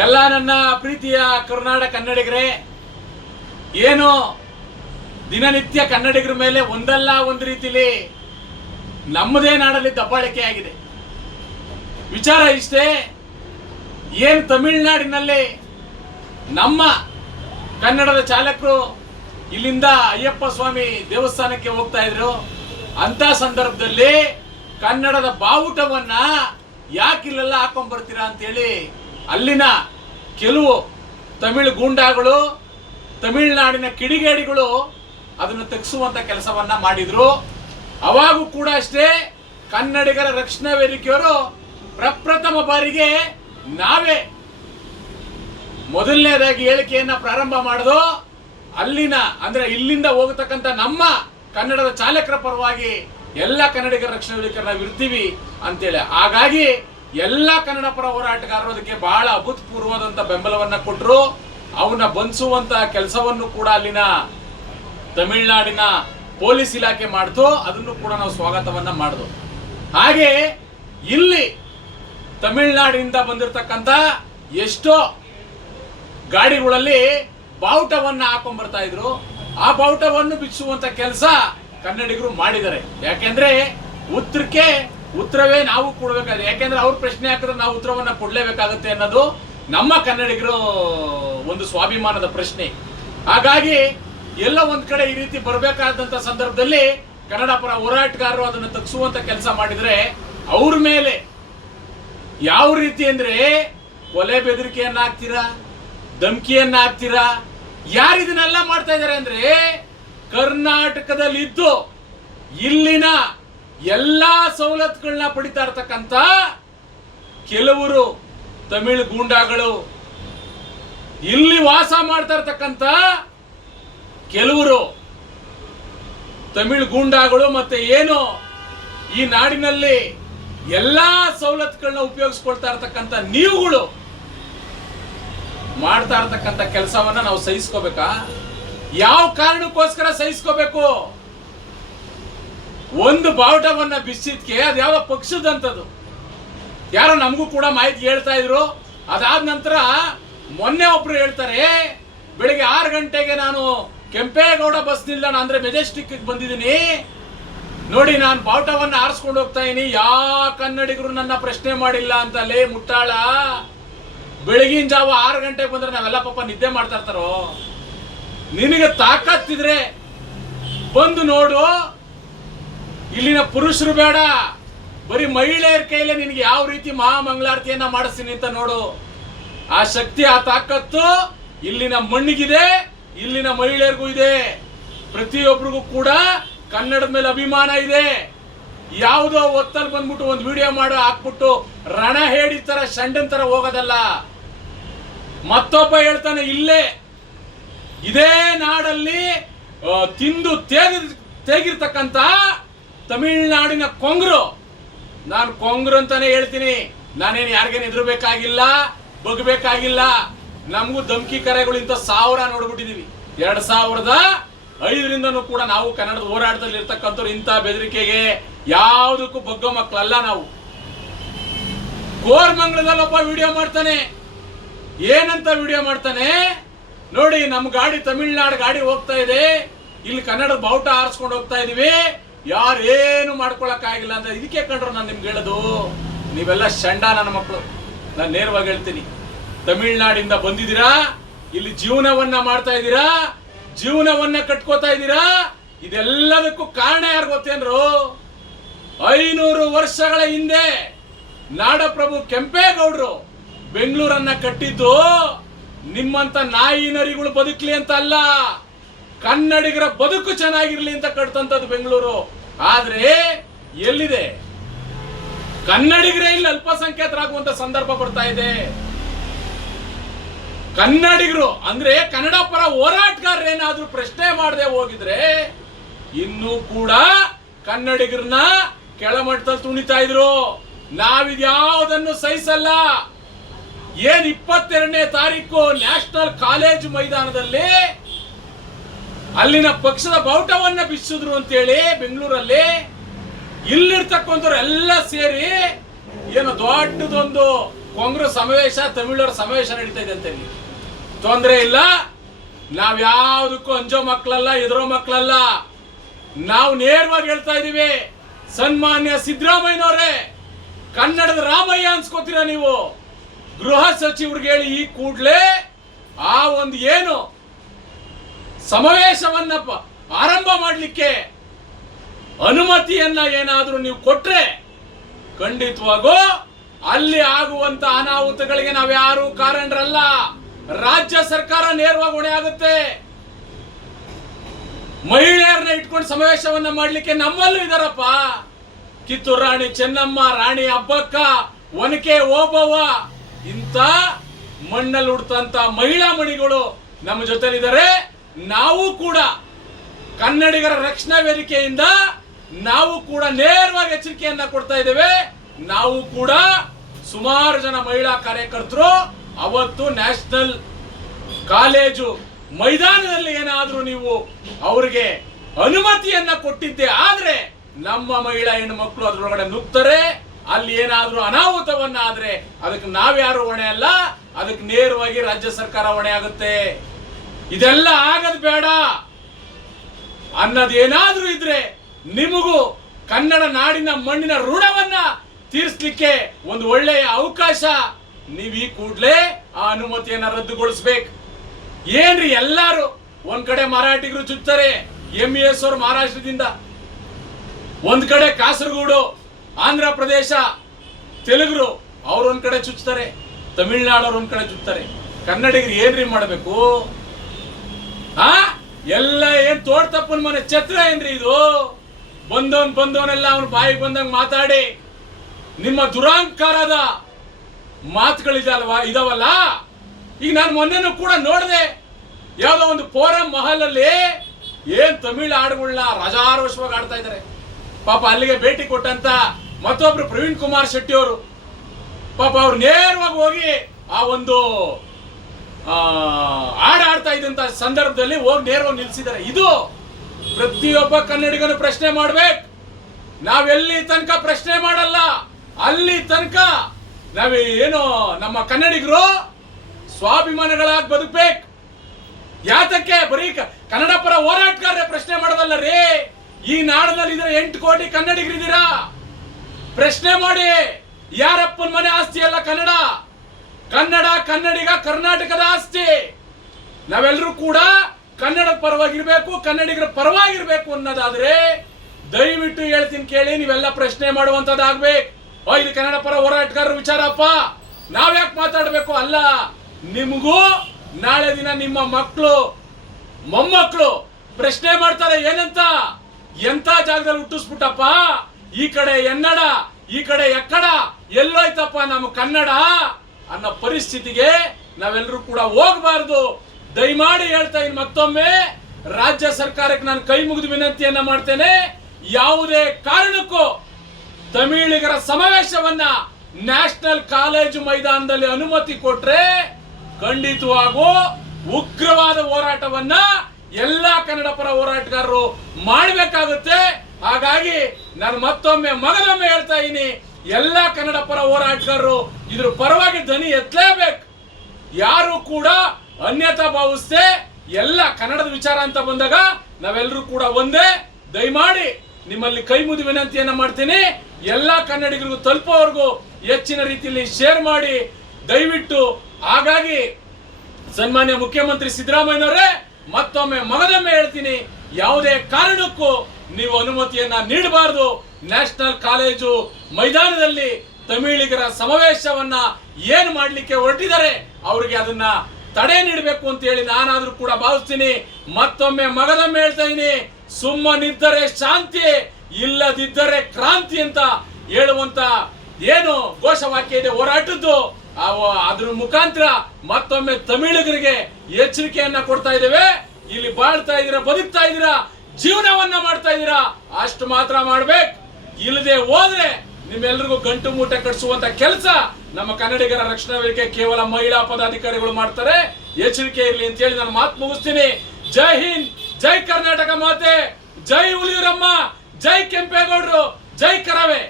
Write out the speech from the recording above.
ಎಲ್ಲ ನನ್ನ ಪ್ರೀತಿಯ ಕರ್ನಾಟಕ ಕನ್ನಡಿಗರೇ, ಏನು ದಿನನಿತ್ಯ ಕನ್ನಡಿಗರ ಮೇಲೆ ಒಂದಲ್ಲ ಒಂದು ರೀತಿಲಿ ನಮ್ಮದೇ ನಾಡಲ್ಲಿ ದಬ್ಬಾಳಿಕೆ ಆಗಿದೆ. ವಿಚಾರ ಇಷ್ಟೇ, ಏನು ತಮಿಳುನಾಡಿನಲ್ಲಿ ನಮ್ಮ ಕನ್ನಡದ ಚಾಲಕರು ಇಲ್ಲಿಂದ ಅಯ್ಯಪ್ಪ ಸ್ವಾಮಿ ದೇವಸ್ಥಾನಕ್ಕೆ ಹೋಗ್ತಾ ಇದ್ರು. ಅಂತ ಸಂದರ್ಭದಲ್ಲಿ ಕನ್ನಡದ ಬಾವುಟವನ್ನ ಯಾಕಿಲ್ಲೆಲ್ಲ ಹಾಕೊಂಡ್ ಬರ್ತೀರಾ ಅಂತೇಳಿ ಅಲ್ಲಿನ ಕೆಲವು ತಮಿಳು ಗೂಂಡಾಗಳು, ತಮಿಳುನಾಡಿನ ಕಿಡಿಗೇಡಿಗಳು ಅದನ್ನು ತೆಗೆಸುವಂತ ಕೆಲಸವನ್ನ ಮಾಡಿದ್ರು. ಅವಾಗೂ ಕೂಡ ಅಷ್ಟೇ ಕನ್ನಡಿಗರ ರಕ್ಷಣಾ ವೇದಿಕೆಯವರು ಪ್ರಪ್ರಥಮ ಬಾರಿಗೆ ನಾವೇ ಮೊದಲನೇದಾಗಿ ಹೇಳಿಕೆಯನ್ನ ಪ್ರಾರಂಭ ಮಾಡೋದು. ಅಲ್ಲಿನ ಅಂದ್ರೆ ಇಲ್ಲಿಂದ ಹೋಗತಕ್ಕಂತ ನಮ್ಮ ಕನ್ನಡದ ಚಾಲಕರ ಪರವಾಗಿ ಎಲ್ಲ ಕನ್ನಡಿಗರ ರಕ್ಷಣಾ ವೇದಿಕೆ ನಾವು ಇರ್ತೀವಿ ಅಂತೇಳಿ. ಹಾಗಾಗಿ ಎಲ್ಲ ಕನ್ನಡ ಪರ ಹೋರಾಟಗಾರರು ಅದಕ್ಕೆ ಬಹಳ ಅಭೂತಪೂರ್ವವಾದಂತ ಬೆಂಬಲವನ್ನ ಕೊಟ್ಟರು. ಅವನ್ನ ಬಂಧಿಸುವಂತ ಕೆಲಸವನ್ನು ಕೂಡ ಅಲ್ಲಿನ ತಮಿಳುನಾಡಿನ ಪೊಲೀಸ್ ಇಲಾಖೆ ಮಾಡ್ತು. ಅದನ್ನು ಕೂಡ ನಾವು ಸ್ವಾಗತವನ್ನ ಮಾಡಿದ್ವು. ಹಾಗೆ ಇಲ್ಲಿ ತಮಿಳುನಾಡಿನಿಂದ ಬಂದಿರತಕ್ಕಂತ ಎಷ್ಟೋ ಗಾಡಿಗಳಲ್ಲಿ ಬಾವುಟವನ್ನ ಹಾಕೊಂಡ್ ಬರ್ತಾ ಇದ್ರು. ಆ ಬಾವುಟವನ್ನು ಬಿಚ್ಚಿಸುವಂತ ಕೆಲಸ ಕನ್ನಡಿಗರು ಮಾಡಿದ್ದಾರೆ. ಯಾಕೆಂದ್ರೆ ಉತ್ತರಕ್ಕೆ ಉತ್ತರವೇ ನಾವು ಕೊಡ್ಬೇಕಾದ್ರೆ, ಯಾಕೆಂದ್ರೆ ಅವ್ರ ಪ್ರಶ್ನೆ ಹಾಕಿದ್ರೆ ನಾವು ಉತ್ತರವನ್ನ ಕೊಡ್ಲೇಬೇಕಾಗುತ್ತೆ ಅನ್ನೋದು ನಮ್ಮ ಕನ್ನಡಿಗರು ಒಂದು ಸ್ವಾಭಿಮಾನದ ಪ್ರಶ್ನೆ. ಹಾಗಾಗಿ ಎಲ್ಲ ಒಂದ್ ಕಡೆ ಈ ರೀತಿ ಬರಬೇಕಾದಂತ ಸಂದರ್ಭದಲ್ಲಿ ಕನ್ನಡ ಪರ ಹೋರಾಟಗಾರರು ಅದನ್ನು ತಗ್ಸುವಂತ ಕೆಲಸ ಮಾಡಿದ್ರೆ ಅವ್ರ ಮೇಲೆ ಯಾವ ರೀತಿ ಅಂದ್ರೆ ಕೊಲೆ ಬೆದರಿಕೆಯನ್ನ ಹಾಕ್ತೀರಾ, ಧಮಕಿಯನ್ನ ಹಾಕ್ತೀರಾ. ಯಾರು ಇದನ್ನೆಲ್ಲ ಮಾಡ್ತಾ ಇದಾರೆ ಅಂದ್ರೆ ಕರ್ನಾಟಕದಲ್ಲಿ ಇದ್ದು ಇಲ್ಲಿನ ಎಲ್ಲಾ ಸವಲತ್ತುಗಳನ್ನ ಪಡಿತಾ ಇರ್ತಕ್ಕಂತ ಕೆಲವರು ತಮಿಳು ಗೂಂಡಾಗಳು, ಇಲ್ಲಿ ವಾಸ ಮಾಡ್ತಾ ಇರ್ತಕ್ಕಂತ ಕೆಲವರು ತಮಿಳು ಗೂಂಡಾಗಳು, ಮತ್ತೆ ಏನು ಈ ನಾಡಿನಲ್ಲಿ ಎಲ್ಲಾ ಸವಲತ್ತುಗಳನ್ನ ಉಪಯೋಗಿಸ್ಕೊಳ್ತಾ ಇರ್ತಕ್ಕಂತ ನೀವುಗಳು ಮಾಡ್ತಾ ಇರ್ತಕ್ಕಂತ ಕೆಲಸವನ್ನ ನಾವು ಸಹಿಸ್ಕೋಬೇಕಾ? ಯಾವ ಕಾರಣಕ್ಕೋಸ್ಕರ ಸಹಿಸ್ಕೋಬೇಕು? ಒಂದು ಬಾವುಟವನ್ನ ಬಿಚ್ಚಿದ್ಕೆ ಅದು ಯಾವ ಪಕ್ಷದಂತದ್ದು ಯಾರೋ ನಮಗೂ ಕೂಡ ಮಾಹಿತಿ ಹೇಳ್ತಾ ಇದ್ರು. ಅದಾದ ನಂತರ ಮೊನ್ನೆ ಒಬ್ರು ಹೇಳ್ತಾರೆ, ಬೆಳಿಗ್ಗೆ 6 ಗಂಟೆಗೆ ನಾನು ಕೆಂಪೇಗೌಡ ಬಸ್ ನಿಲ್ದಾಣ ಅಂದ್ರೆ ಮೆಜೆಸ್ಟಿಕ್ ಬಂದಿದ್ದೀನಿ ನೋಡಿ, ನಾನು ಬಾವುಟವನ್ನ ಆರಿಸ್ಕೊಂಡು ಹೋಗ್ತಾ ಇದೀನಿ, ಯಾವ ಕನ್ನಡಿಗರು ನನ್ನ ಪ್ರಶ್ನೆ ಮಾಡಿಲ್ಲ ಅಂತಲೇ ಮುಟ್ಟಾಳ. ಬೆಳಗಿನ ಜಾವ 6 ಗಂಟೆಗೆ ಬಂದ್ರೆ ನಾವೆಲ್ಲ ಪಾಪ ನಿದ್ದೆ ಮಾಡ್ತಾ ಇರ್ತಾರೋ? ನಿನಗೆ ತಾಕತ್ತಿದ್ರೆ ಬಂದು ನೋಡು. ಇಲ್ಲಿನ ಪುರುಷರು ಬೇಡ, ಬರೀ ಮಹಿಳೆಯರ ಕೈಲೇ ನಿನಗೆ ಯಾವ ರೀತಿ ಮಹಾಮಂಗಳಾರತಿಯನ್ನ ಮಾಡಿಸ್ತೀನಿ ಅಂತ ನೋಡು. ಆ ಶಕ್ತಿ, ಆ ತಾಕತ್ತು ಇಲ್ಲಿನ ಮಣ್ಣಿಗಿದೆ, ಇಲ್ಲಿನ ಮಹಿಳೆಯರಿಗೂ ಇದೆ. ಪ್ರತಿಯೊಬ್ಬರಿಗೂ ಕೂಡ ಕನ್ನಡದ ಮೇಲೆ ಅಭಿಮಾನ ಇದೆ. ಯಾವುದೋ ಒತ್ತಲ್ಲಿ ಬಂದ್ಬಿಟ್ಟು ಒಂದು ವಿಡಿಯೋ ಮಾಡೋ ಹಾಕ್ಬಿಟ್ಟು ರಣ ಹೇಳಿ ತರ ಶಂಡನ್ ತರ ಹೋಗೋದಲ್ಲ. ಮತ್ತೊಬ್ಬ ಹೇಳ್ತಾನೆ, ಇಲ್ಲೇ ಇದೇ ನಾಡಲ್ಲಿ ತಿಂದು ತೇಗಿರ್ತಕ್ಕಂತ ತಮಿಳುನಾಡಿನ ಕೊಂಗ್ರು, ನಾನು ಕೊಂಗ್ರು ಅಂತಾನೆ ಹೇಳ್ತೀನಿ. ನಾನೇನು ಯಾರಿಗೇನು ಎದುರಬೇಕಾಗಿಲ್ಲ, ಬಗ್ಬೇಕಾಗಿಲ್ಲ. ನಮಗೂ ಧಮಕಿ ಕರೆಗಳು ಇಂಥ 1000 ನೋಡ್ಬಿಟ್ಟಿದೀವಿ. 2005ರಿಂದನೂ ಕೂಡ ನಾವು ಕನ್ನಡದ ಹೋರಾಟದಲ್ಲಿ ಇರ್ತಕ್ಕಂಥವ್ರು ಇಂಥ ಬೆದರಿಕೆಗೆ ಯಾವುದಕ್ಕೂ ಬಗ್ಗೋ ಮಕ್ಕಳಲ್ಲ ನಾವು. ಕೋರಮಂಗಲದಲ್ಲೊಬ್ಬ ವಿಡಿಯೋ ಮಾಡ್ತಾನೆ. ಏನಂತ ವಿಡಿಯೋ ಮಾಡ್ತಾನೆ ನೋಡಿ, ನಮ್ ಗಾಡಿ ತಮಿಳುನಾಡು ಗಾಡಿ ಹೋಗ್ತಾ ಇದೆ, ಇಲ್ಲಿ ಕನ್ನಡದ ಬಾವುಟ ಆರಿಸ್ಕೊಂಡು ಹೋಗ್ತಾ ಇದೀವಿ, ಯಾರೇನು ಮಾಡ್ಕೊಳಕ್ ಆಗಿಲ್ಲ ಅಂತ. ಇದಕ್ಕೆ ಕಂಡ್ರು ನಾನು ನಿಮ್ಗೆ ಹೇಳೋದು, ನೀವೆಲ್ಲ ಶಂಡ ನನ್ನ ಮಕ್ಕಳು. ನಾನು ನೇರವಾಗಿ ಹೇಳ್ತೀನಿ, ತಮಿಳುನಾಡಿಂದ ಬಂದಿದ್ದೀರಾ, ಇಲ್ಲಿ ಜೀವನವನ್ನ ಮಾಡ್ತಾ ಇದ್ದೀರಾ, ಜೀವನವನ್ನ ಕಟ್ಕೋತಾ ಇದ್ದೀರಾ. ಇದೆಲ್ಲದಕ್ಕೂ ಕಾರಣ ಯಾರು ಗೊತ್ತೇನ್ರು? 500 ವರ್ಷಗಳ ಹಿಂದೆ ನಾಡಪ್ರಭು ಕೆಂಪೇಗೌಡರು ಬೆಂಗಳೂರನ್ನ ಕಟ್ಟಿದ್ದು ನಿಮ್ಮಂತ ನಾಯಿ ನರಿಗಳು ಬದುಕಲಿ ಅಂತ ಅಲ್ಲ, ಕನ್ನಡಿಗರ ಬದುಕು ಚೆನ್ನಾಗಿರ್ಲಿ ಅಂತ ಕಟ್ತಂತದ್ದು ಬೆಂಗಳೂರು. ಆದ್ರೆ ಎಲ್ಲಿದೆ? ಕನ್ನಡಿಗರೇ ಇಲ್ಲಿ ಅಲ್ಪಸಂಖ್ಯಾತರಾಗುವಂತ ಸಂದರ್ಭ ಬರ್ತಾ ಇದೆ. ಕನ್ನಡಿಗರು ಅಂದ್ರೆ ಕನ್ನಡ ಪರ ಹೋರಾಟಗಾರರೇನಾದ್ರೂ ಪ್ರಶ್ನೆ ಮಾಡದೆ ಹೋಗಿದ್ರೆ ಇನ್ನೂ ಕೂಡ ಕನ್ನಡಿಗರನ್ನ ಕೆಳಮಟ್ಟದಲ್ಲಿ ತುಣಿತಾ ಇದ್ರು. ನಾವಿದ್ಯಾವುದನ್ನು ಸಹಿಸಲ್ಲ. ಏನ್ 22ನೇ ತಾರೀಕು ನ್ಯಾಷನಲ್ ಕಾಲೇಜ್ ಮೈದಾನದಲ್ಲಿ ಅಲ್ಲಿನ ಪಕ್ಷದ ಬಾವುಟವನ್ನ ಬಿಚ್ಚಿದ್ರು ಅಂತೇಳಿ ಬೆಂಗಳೂರಲ್ಲಿ ಇಲ್ಲಿರ್ತಕ್ಕಂಥವ್ರು ಎಲ್ಲ ಸೇರಿ ಏನು ದೊಡ್ಡದೊಂದು ಕೊಂಗ್ರ ಸಮಾವೇಶ, ತಮಿಳರ ಸಮಾವೇಶ ನಡೀತಾ ಇದೆ ಅಂತ ಇಲ್ಲಿ ತೊಂದರೆ ಇಲ್ಲ. ನಾವ್ ಯಾವ್ದಕ್ಕೂ ಅಂಜೋ ಮಕ್ಕಳಲ್ಲ, ಎದುರೋ ಮಕ್ಕಳಲ್ಲ. ನಾವು ನೇರವಾಗಿ ಹೇಳ್ತಾ ಇದೀವಿ, ಸನ್ಮಾನ್ಯ ಸಿದ್ದರಾಮಯ್ಯನವರೇ, ಕನ್ನಡದ ರಾಮಯ್ಯ ಅನ್ಸ್ಕೋತೀರ ನೀವು. ಗೃಹ ಸಚಿವರಿಗೆ ಹೇಳಿ ಈ ಕೂಡ್ಲೆ ಆ ಒಂದು ಏನು ಸಮಾವೇಶವನ್ನ ಆರಂಭ ಮಾಡಲಿಕ್ಕೆ ಅನುಮತಿಯನ್ನ ಏನಾದ್ರೂ ನೀವು ಕೊಟ್ರೆ ಖಂಡಿತವಾಗೂ ಅಲ್ಲಿ ಆಗುವಂತ ಅನಾಹುತಗಳಿಗೆ ನಾವ್ಯಾರು ಕಾರಣರಲ್ಲ. ರಾಜ್ಯ ಸರ್ಕಾರ ನೇರವಾಗಿ ಹೊಣೆ ಆಗುತ್ತೆ. ಮಹಿಳೆಯರನ್ನ ಇಟ್ಕೊಂಡು ಸಮಾವೇಶವನ್ನ ಮಾಡ್ಲಿಕ್ಕೆ ನಮ್ಮಲ್ಲೂ ಇದಾರಪ್ಪ. ಕಿತ್ತೂರು ರಾಣಿ ಚೆನ್ನಮ್ಮ, ರಾಣಿ ಅಬ್ಬಕ್ಕ, ಒನಕೆ ಓಬವ್ವ, ಇಂಥ ಮಣ್ಣಲ್ಲಿ ಹುಡ್ತಂತ ಮಹಿಳಾ ಮಣಿಗಳು ನಮ್ಮ ಜೊತೆಲಿದ್ದಾರೆ. ನಾವು ಕೂಡ ಕನ್ನಡಿಗರ ರಕ್ಷಣಾ ವೇದಿಕೆಯಿಂದ ನಾವು ಕೂಡ ನೇರವಾಗಿ ಎಚ್ಚರಿಕೆಯನ್ನ ಕೊಡ್ತಾ ಇದ್ದೇವೆ. ನಾವು ಕೂಡ ಸುಮಾರು ಜನ ಮಹಿಳಾ ಕಾರ್ಯಕರ್ತರು ಅವತ್ತು ನ್ಯಾಷನಲ್ ಕಾಲೇಜು ಮೈದಾನದಲ್ಲಿ ಏನಾದ್ರೂ ನೀವು ಅವರಿಗೆ ಅನುಮತಿಯನ್ನ ಕೊಟ್ಟಿದ್ದೆ ಆದ್ರೆ ನಮ್ಮ ಮಹಿಳಾ ಹೆಣ್ಣು ಮಕ್ಕಳು ಅದ್ರೊಳಗಡೆ ನುಗ್ತಾರೆ. ಅಲ್ಲಿ ಏನಾದ್ರೂ ಅನಾಹುತವನ್ನ ಆದ್ರೆ ಅದಕ್ಕೆ ನಾವ್ಯಾರು ಹೊಣೆ ಅಲ್ಲ, ಅದಕ್ಕೆ ನೇರವಾಗಿ ರಾಜ್ಯ ಸರ್ಕಾರ ಹೊಣೆ ಆಗುತ್ತೆ. ಇದೆಲ್ಲ ಆಗದ್ ಬೇಡ ಅನ್ನೋದೇನಾದ್ರೂ ಇದ್ರೆ ನಿಮಗೂ ಕನ್ನಡ ನಾಡಿನ ಮಣ್ಣಿನ ಋಣವನ್ನ ತೀರಿಸಲಿಕ್ಕೆ ಒಂದು ಒಳ್ಳೆಯ ಅವಕಾಶ. ನೀವು ಈ ಕೂಡ್ಲೇ ಆ ಅನುಮತಿಯನ್ನ ರದ್ದುಗೊಳಿಸ್ಬೇಕು. ಏನ್ರಿ ಎಲ್ಲಾರು ಒಂದ್ ಕಡೆ ಮರಾಠಿಗರು ಚುಚ್ತಾರೆ, MES ಅವರು ಮಹಾರಾಷ್ಟ್ರದಿಂದ, ಒಂದ್ ಕಡೆ ಕಾಸರಗೋಡು, ಆಂಧ್ರ ಪ್ರದೇಶ ತೆಲುಗರು ಅವ್ರ ಒಂದ್ ಕಡೆ ಚುಚ್ತಾರೆ, ತಮಿಳ್ನಾಡು ಒಂದ್ ಕಡೆ ಚುಚ್ತಾರೆ. ಕನ್ನಡಿಗರು ಏನ್ರಿ ಮಾಡ್ಬೇಕು? ಎಲ್ಲ ಏನ್ ತೋಡ್ ತಪ್ಪನ್ ಮನೆ ಛತ್ರ ಏನ್ರಿ ಇದು? ಬಂದವನೆಲ್ಲ ಅವನ ಬಾಯಿಗೆ ಬಂದಂಗ ಮಾತಾಡಿ ನಿಮ್ಮ ದುರಾಂಕಾರದ ಇದಾವಲ್ಲ. ಈಗ ನಾನು ಮೊನ್ನೆನೂ ಕೂಡ ನೋಡಿದೆ, ಯಾವ್ದೋ ಒಂದು ಫೋರಂ ಮಹಲ್ ಅಲ್ಲಿ ಏನ್ ತಮಿಳ್ ಹಾಡುಗಳನ್ನ ರಾಜಾರೋಷವಾಗಿ ಆಡ್ತಾ ಇದ್ದಾರೆ. ಪಾಪ ಅಲ್ಲಿಗೆ ಭೇಟಿ ಕೊಟ್ಟಂತ ಮತ್ತೊಬ್ರು ಪ್ರವೀಣ್ ಕುಮಾರ್ ಶೆಟ್ಟಿ ಅವರು ಪಾಪ ಅವ್ರು ನೇರವಾಗಿ ಹೋಗಿ ಆ ಒಂದು ಆಡ್ತಾ ಇದ್ದಂತ ಸಂದರ್ಭದಲ್ಲಿ ಹೋಗಿ ನೇರವಾಗಿ ನಿಲ್ಸಿದ್ದಾರೆ. ಇದು ಪ್ರತಿಯೊಬ್ಬ ಕನ್ನಡಿಗನು ಪ್ರಶ್ನೆ ಮಾಡ್ಬೇಕು. ನಾವೆಲ್ಲಿ ತನಕ ಪ್ರಶ್ನೆ ಮಾಡಲ್ಲ ಅಲ್ಲಿ ತನಕ ನಾವೇನು ನಮ್ಮ ಕನ್ನಡಿಗರು ಸ್ವಾಭಿಮಾನಗಳಾಗಿ ಬದುಕ್ಬೇಕು. ಯಾತಕ್ಕೆ ಬರೀ ಕನ್ನಡ ಪರ ಹೋರಾಟಗಾರರೇ ಪ್ರಶ್ನೆ ಮಾಡೋದಲ್ಲ ರೀ. ಈ ನಾಡಿನಲ್ಲಿ ಇದ್ರೆ 8 ಕೋಟಿ ಕನ್ನಡಿಗರಿದ್ದೀರಾ. ಪ್ರಶ್ನೆ ಮಾಡಿ, ಯಾರಪ್ಪನ ಮನೆ ಆಸ್ತಿ ಅಲ್ಲ ಕನ್ನಡ. ಕನ್ನಡಿಗ ಕರ್ನಾಟಕದ ಆಸ್ತಿ. ನಾವೆಲ್ಲರೂ ಕೂಡ ಕನ್ನಡದ ಪರವಾಗಿರ್ಬೇಕು, ಕನ್ನಡಿಗರ ಪರವಾಗಿರ್ಬೇಕು ಅನ್ನೋದಾದ್ರೆ ದಯವಿಟ್ಟು ಹೇಳ್ತೀನಿ ಕೇಳಿ, ನೀವೆಲ್ಲ ಪ್ರಶ್ನೆ ಮಾಡುವಂತದ್ದಾಗ್ಬೇಕು. ಇದು ಕನ್ನಡ ಪರ ಹೋರಾಟಗಾರರ ವಿಚಾರಪ್ಪ, ನಾವ್ಯಾಕೆ ಮಾತಾಡ್ಬೇಕು? ಅಲ್ಲ, ನಿಮಗೂ ನಾಳೆ ದಿನ ನಿಮ್ಮ ಮಕ್ಕಳು ಮೊಮ್ಮಕ್ಕಳು ಪ್ರಶ್ನೆ ಮಾಡ್ತಾರೆ. ಏನಂತ? ಎಂತ ಜಾಗದಲ್ಲಿ ಹುಟ್ಟಿಸ್ಬಿಟ್ಟಪ್ಪ, ಈ ಕಡೆ ಎನ್ನಡ, ಈ ಕಡೆ ಎಕ್ಕಡ, ಎಲ್ಲೋಯ್ತಪ್ಪ ನಮ್ಮ ಕನ್ನಡ ಅನ್ನೋ ಪರಿಸ್ಥಿತಿಗೆ ನಾವೆಲ್ಲರೂ ಕೂಡ ಹೋಗಬಾರ್ದು. ದಯಮಾಡಿ ಹೇಳ್ತಾ ಇದ್ದೀನಿ ಮತ್ತೊಮ್ಮೆ, ರಾಜ್ಯ ಸರ್ಕಾರಕ್ಕೆ ನಾನು ಕೈ ಮುಗಿದು ವಿನಂತಿಯನ್ನ ಮಾಡ್ತೇನೆ. ಯಾವುದೇ ಕಾರಣಕ್ಕೂ ತಮಿಳಿಗರ ಸಮಾವೇಶವನ್ನ ನ್ಯಾಷನಲ್ ಕಾಲೇಜು ಮೈದಾನದಲ್ಲಿ ಅನುಮತಿ ಕೊಟ್ರೆ ಖಂಡಿತವಾಗೂ ಉಗ್ರವಾದ ಹೋರಾಟವನ್ನ ಎಲ್ಲಾ ಕನ್ನಡ ಪರ ಹೋರಾಟಗಾರರು ಮಾಡಬೇಕಾಗುತ್ತೆ. ಹಾಗಾಗಿ ನಾನು ಮಗದೊಮ್ಮೆ ಹೇಳ್ತಾ ಇದ್ದೀನಿ, ಎಲ್ಲಾ ಕನ್ನಡ ಪರ ಹೋರಾಟಗಾರರು ಇದ್ರ ಪರವಾಗಿ ಧ್ವನಿ ಎತ್ತಲೇಬೇಕು. ಯಾರು ಕೂಡ ಅನ್ಯತಾ ಭಾವಿಸ್ತೆ. ಎಲ್ಲ ಕನ್ನಡದ ವಿಚಾರ ಅಂತ ಬಂದಾಗ ನಾವೆಲ್ಲರೂ ಕೂಡ ಒಂದೇ. ದಯಮಾಡಿ ನಿಮ್ಮಲ್ಲಿ ಕೈ ಮುಗಿದು ವಿನಂತಿಯನ್ನ ಮಾಡ್ತೀನಿ, ಎಲ್ಲಾ ಕನ್ನಡಿಗರಿಗೂ ತಲುಪೋವರೆಗೂ ಹೆಚ್ಚಿನ ರೀತಿಯಲ್ಲಿ ಶೇರ್ ಮಾಡಿ ದಯವಿಟ್ಟು. ಹಾಗಾಗಿ ಸನ್ಮಾನ್ಯ ಮುಖ್ಯಮಂತ್ರಿ ಸಿದ್ದರಾಮಯ್ಯನವರೇ, ಮಗದೊಮ್ಮೆ ಹೇಳ್ತೀನಿ, ಯಾವುದೇ ಕಾರಣಕ್ಕೂ ನೀವು ಅನುಮತಿಯನ್ನ ನೀಡಬಾರದು. ನ್ಯಾಷನಲ್ ಕಾಲೇಜು ಮೈದಾನದಲ್ಲಿ ತಮಿಳಿಗರ ಸಮಾವೇಶವನ್ನ ಏನ್ ಮಾಡ್ಲಿಕ್ಕೆ ಹೊರಟಿದ್ದಾರೆ ಅವ್ರಿಗೆ ಅದನ್ನ ತಡೆ ನೀಡಬೇಕು ಅಂತ ಹೇಳಿ ನಾನಾದ್ರೂ ಕೂಡ ಭಾವಿಸ್ತೀನಿ. ಮಗದೊಮ್ಮೆ ಹೇಳ್ತಾ ಇದೀನಿ, ಸುಮ್ಮನಿದ್ದರೆ ಶಾಂತಿ, ಇಲ್ಲದಿದ್ದರೆ ಕ್ರಾಂತಿ ಅಂತ ಹೇಳುವಂತ ಏನು ಘೋಷವಾಕ್ಯ ಇದೆ ಹೋರಾಟದ್ದು, ಅದ್ರ ಮುಖಾಂತರ ಮತ್ತೊಮ್ಮೆ ತಮಿಳಿಗರಿಗೆ ಎಚ್ಚರಿಕೆಯನ್ನ ಕೊಡ್ತಾ ಇದ್ದೇವೆ. ಇಲ್ಲಿ ಬಾಳ್ತಾ ಇದೀರಾ, ಬದುಕ್ತಾ ಇದೀರಾ, ಜೀವನವನ್ನ ಮಾಡ್ತಾ ಇದೀರಾ, ಅಷ್ಟು ಮಾತ್ರ ಮಾಡ್ಬೇಕು. ಇಲ್ಲದೆ ಹೋದ್ರೆ ನಿಮ್ಮೆಲ್ರಿಗೂ ಗಂಟು ಮೂಟೆ ಕಟ್ಟಿಸುವಂತ ಕೆಲಸ ನಮ್ಮ ಕನ್ನಡಿಗರ ರಕ್ಷಣಾ ವೇದಿಕೆ ಕೇವಲ ಮಹಿಳಾ ಪದಾಧಿಕಾರಿಗಳು ಮಾಡ್ತಾರೆ. ಎಚ್ಚರಿಕೆ ಇರಲಿ ಅಂತ ಹೇಳಿ ನಾನು ಮಾತು ಮುಗಿಸ್ತೀನಿ. ಜೈ ಹಿಂದ್, ಜೈ ಕರ್ನಾಟಕ ಮಾತೆ, ಜೈ ಹುಲಿಯೂರಮ್ಮ, ಜೈ ಕೆಂಪೇಗೌಡರು, ಜೈ ಕರವೇ.